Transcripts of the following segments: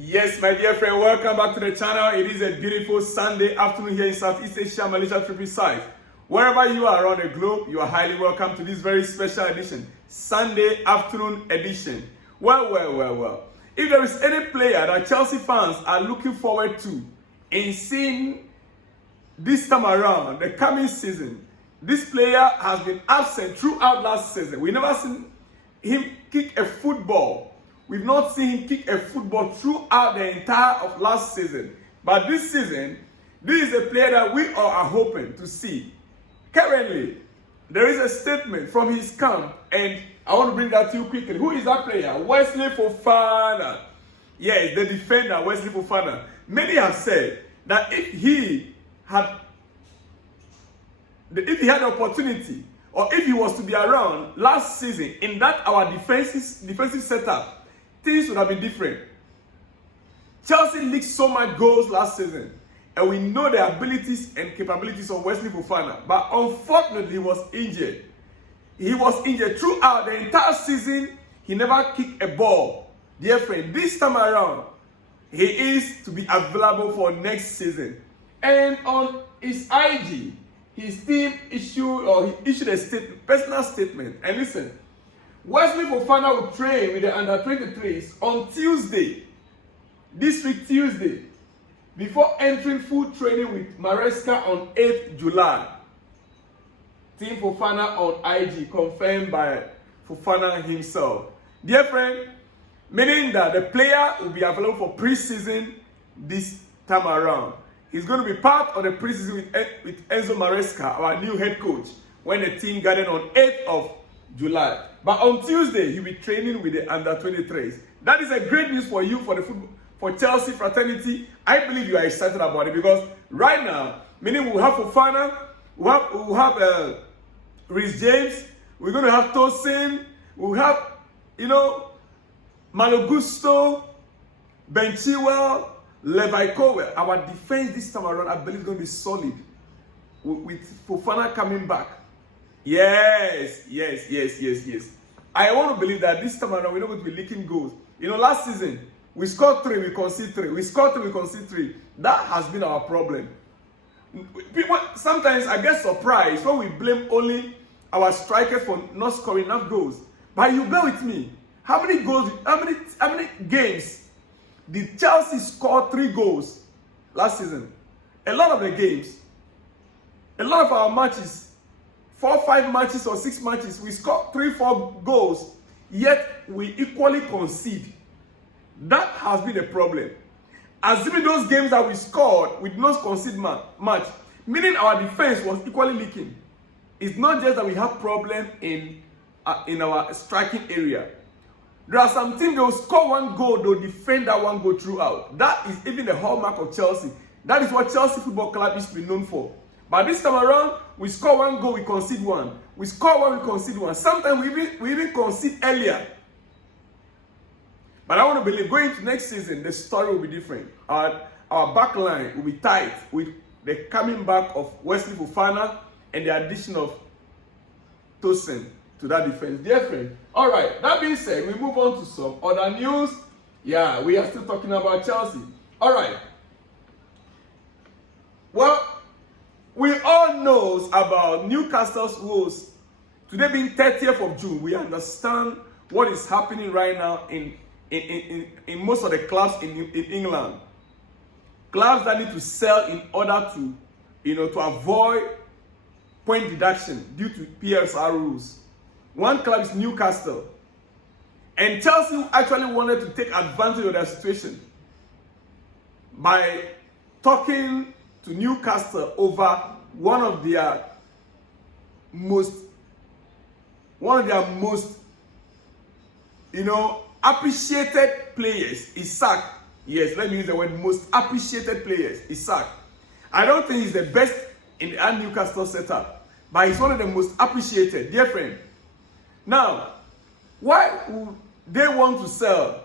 Yes, my dear friend, welcome back to the channel. It is a beautiful Sunday afternoon here in Southeast Asia, Malaysia, to be precise. Wherever you are around the globe, you are highly welcome to this very special edition, Sunday afternoon edition. Well. If there is any player that Chelsea fans are looking forward to in seeing this time around, the coming season, this player has been absent throughout last season. We never seen him kick a football. We've not seen him kick a football throughout the entire of last season. But this season, this is a player that we all are hoping to see. Currently, there is a statement from his camp, and I want to bring that to you quickly. Who is that player? Wesley Fofana. Yes, the defender, Wesley Fofana. Many have said that if he had the opportunity, or if he was to be around last season in that our defensive setup, things would have been different. Chelsea leaked so much goals last season, and we know the abilities and capabilities of Wesley Fofana. But unfortunately, he was injured. He was injured throughout the entire season. He never kicked a ball. Dear friend, this time around, he is to be available for next season. And on his IG, his team issued a personal statement. And listen, Wesley Fofana will train with the under-23s on Tuesday, this week Tuesday, before entering full training with Maresca on 8th July. Team Fofana on IG, confirmed by Fofana himself. Dear friend, meaning that the player will be available for pre-season this time around. He's going to be part of the pre-season with Enzo Maresca, our new head coach, when the team gathered on 8th of July. But on Tuesday, he'll be training with the under-23s. That is a great news for you, for Chelsea fraternity. I believe you are excited about it because right now, meaning we'll have Fofana, we'll have Rhys James, we're going to have Tosin, we'll have, Malo Gusto, Ben Chilwell, Levi Colwill. Our defense this time around, I believe, is going to be solid with Fofana coming back. Yes. I want to believe that this time around we're not going to be leaking goals. Last season, we scored 3, we conceded 3. We scored 3, we conceded 3. That has been our problem. People, sometimes I get surprised when we blame only our strikers for not scoring enough goals. But you bear with me. How many games did Chelsea score 3 goals last season? A lot of the games, a lot of our matches, 4, 5 matches or 6 matches, we score 3, 4 goals, yet we equally concede. That has been a problem. Assuming those games that we scored, we did not concede much, meaning our defense was equally leaking. It's not just that we have problem in our striking area. There are some teams that will score 1 goal, they'll defend that 1 goal throughout. That is even the hallmark of Chelsea. That is what Chelsea Football Club is to be known for. But this time around, we score 1 goal, we concede 1. We score 1, we concede 1. Sometimes we even concede earlier. But I want to believe going into next season, the story will be different. Our back line will be tight with the coming back of Wesley Fofana and the addition of Tosin to that defense. Dear friend, all right, that being said, we move on to some other news. Yeah, we are still talking about Chelsea. All right. Well, we all know about Newcastle's woes. Today being 30th of June, we understand what is happening right now in most of the clubs in England. Clubs that need to sell in order to avoid point deduction due to PSR rules. One club is Newcastle. And Chelsea actually wanted to take advantage of that situation by talking to Newcastle over one of their most appreciated players, Isak. Yes, let me use the word most appreciated players, Isak. I don't think he's the best in the Newcastle setup, but he's one of the most appreciated, dear friend. Now, why would they want to sell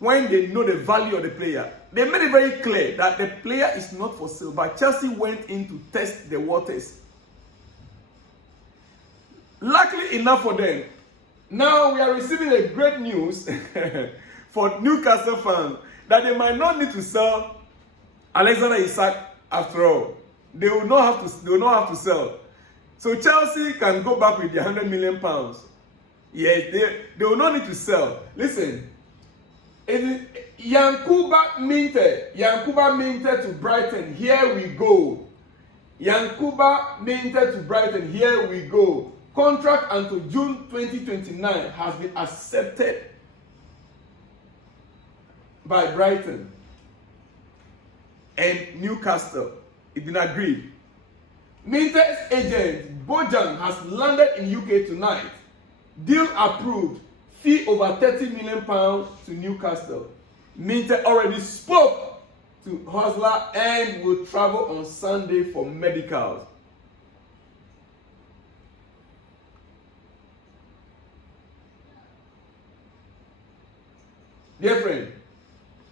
when they know the value of the player? They made it very clear that the player is not for sale, but Chelsea went in to test the waters. Luckily enough for them, now we are receiving a great news for Newcastle fans that they might not need to sell Alexander Isak after all. They will not have to sell. So Chelsea can go back with the £100 million. Yes, they will not need to sell. Listen, Yankuba Minteh to Brighton. Here we go. Yankuba Minteh to Brighton. Here we go. Contract until June 2029 has been accepted by Brighton and Newcastle. It been agreed. Minteh's agent Bojan has landed in UK tonight. Deal approved. Fee over £30 million to Newcastle. Minteh already spoke to Hustler and will travel on Sunday for medicals. Dear friend,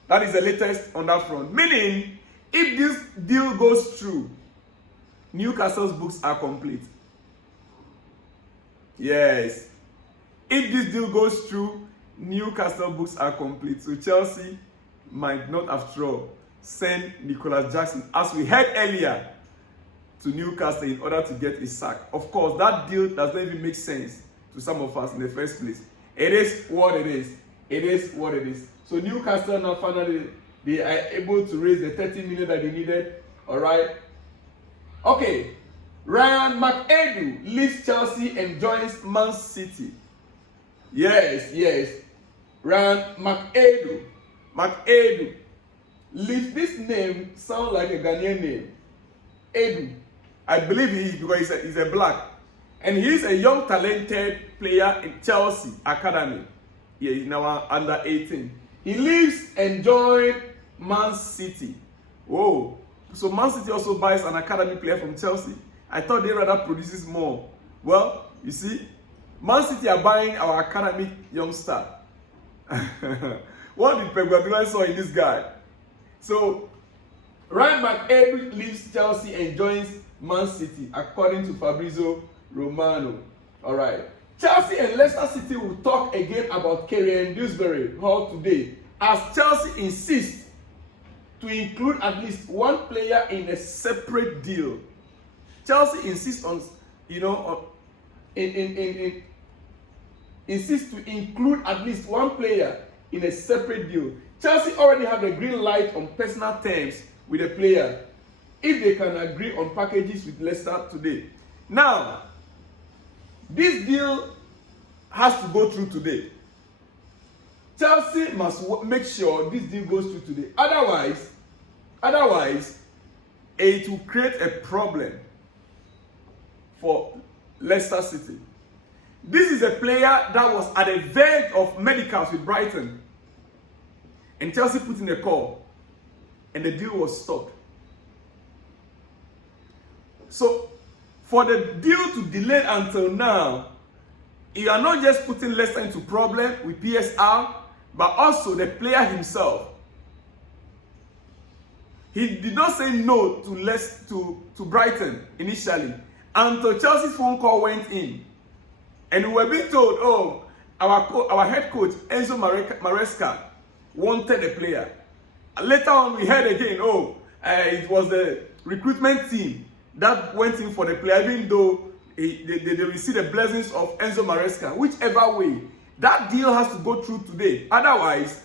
that is the latest on that front. Meaning, if this deal goes through, Newcastle's books are complete. Yes. If this deal goes through, Newcastle books are complete. So Chelsea might not, after all, send Nicholas Jackson, as we heard earlier, to Newcastle in order to get Isak. Of course, that deal does not even make sense to some of us in the first place. It is what it is. It is what it is. So Newcastle now finally, they are able to raise the 30 million that they needed. All right. Okay. Ryan McAdoo leaves Chelsea and joins Man City. Yes. Ryan McAdoo leaves. This name sounds like a Ghanaian name. Edu. I believe he is, because he's a black. And he's a young talented player in Chelsea Academy. Yeah, he's now under 18. He leaves and joins Man City. Whoa. So Man City also buys an academy player from Chelsea. I thought they rather produces more. Well, you see, Man City are buying our academic youngster. What did Pep Guardiola saw in this guy? So, Ryan McAdoo leaves Chelsea and joins Man City, according to Fabrizio Romano. All right. Chelsea and Leicester City will talk again about Kieran Dewsbury-Hall today, as Chelsea insists to include at least one player in a separate deal. Chelsea insists on, insists to include at least one player in a separate deal. Chelsea already have a green light on personal terms with a player if they can agree on packages with Leicester today. Now, this deal has to go through today. Chelsea must make sure this deal goes through today. Otherwise, it will create a problem for Leicester City. This is a player that was at the verge of medicals with Brighton. And Chelsea put in a call. And the deal was stopped. So, for the deal to delay until now, you are not just putting Leicester into problem with PSR, but also the player himself. He did not say no to Brighton initially until Chelsea's phone call went in. And we were being told, oh, our head coach, Enzo Maresca, wanted a player. Later on, we heard again, it was the recruitment team that went in for the player, even though they received the blessings of Enzo Maresca. Whichever way, that deal has to go through today. Otherwise,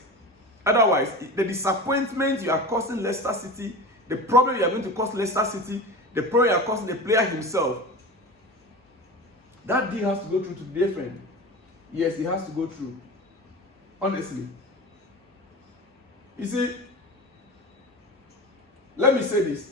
the disappointment you are causing Leicester City, the problem you are going to cause Leicester City, the problem you are causing the player himself, that deal has to go through today, friend. Yes, it has to go through. Honestly. You see, let me say this.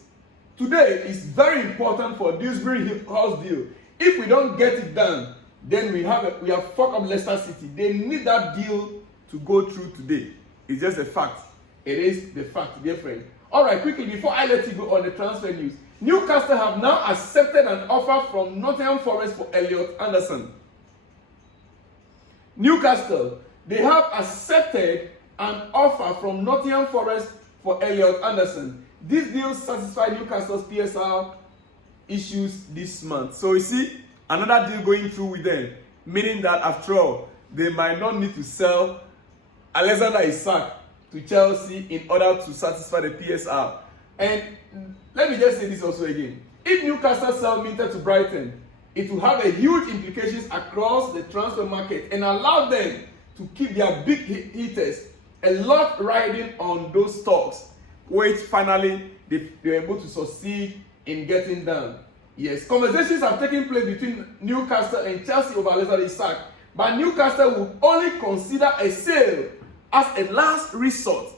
Today is very important for Dewsbury-Hall's deal. If we don't get it done, then we have fucked up Leicester City. They need that deal to go through today. It's just a fact. It is the fact, dear friend. All right, quickly, before I let you go on the transfer news, Newcastle have now accepted an offer from Nottingham Forest for Elliot Anderson. Newcastle, they have accepted an offer from Nottingham Forest for Elliot Anderson. This deal satisfied Newcastle's PSR issues this month. So you see, another deal going through with them, meaning that after all, they might not need to sell Alexander Isak to Chelsea in order to satisfy the PSR. And let me just say this also again. If Newcastle sell Minteh to Brighton, it will have a huge implications across the transfer market and allow them to keep their big hitters a lot riding on those stocks, which finally they were able to succeed in getting done. Yes, conversations have taken place between Newcastle and Chelsea over Wesley and Isak, but Newcastle will only consider a sale as a last resort.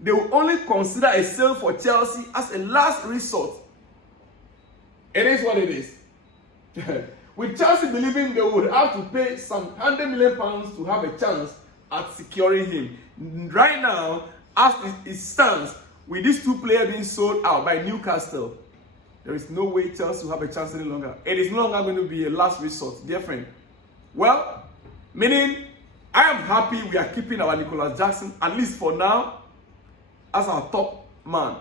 They will only consider a sale for Chelsea as a last resort. It is what it is. With Chelsea believing they would have to pay some £100 million to have a chance at securing him. Right now, as it stands, with these two players being sold out by Newcastle, there is no way Chelsea will have a chance any longer. It is no longer going to be a last resort, dear friend. Well, meaning I am happy we are keeping our Nicholas Jackson, at least for now, as our top man.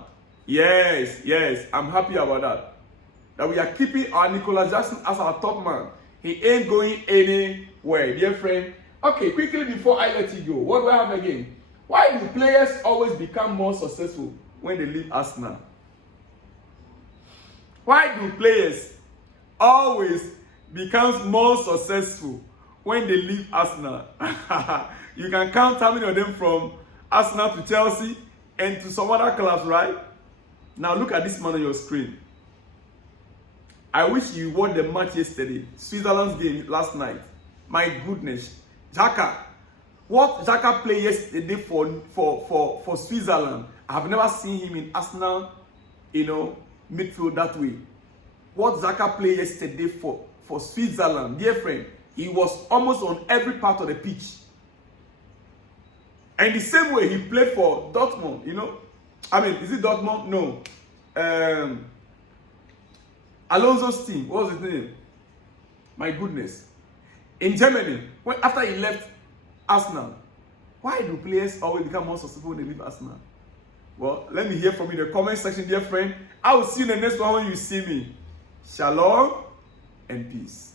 Yes, I'm happy about that. That we are keeping our Nicholas Jackson as our top man. He ain't going anywhere, dear friend. Okay, quickly before I let you go, what do I have again? Why do players always become more successful when they leave Arsenal? Why do players always become more successful when they leave Arsenal? You can count how many of them from Arsenal to Chelsea and to some other clubs, right? Now look at this man on your screen. I wish you watched the match yesterday, Switzerland's game last night. My goodness, Xhaka. What Xhaka played yesterday for Switzerland, I have never seen him in Arsenal, midfield that way. What Xhaka played yesterday for Switzerland, dear friend, he was almost on every part of the pitch. And the same way he played for Dortmund, is it Dortmund? No. Alonso's team, what was his name? My goodness. In Germany, after he left Arsenal, why do players always become more successful when they leave Arsenal? Well, let me hear from you in the comment section, dear friend. I will see you in the next one when you see me. Shalom and peace.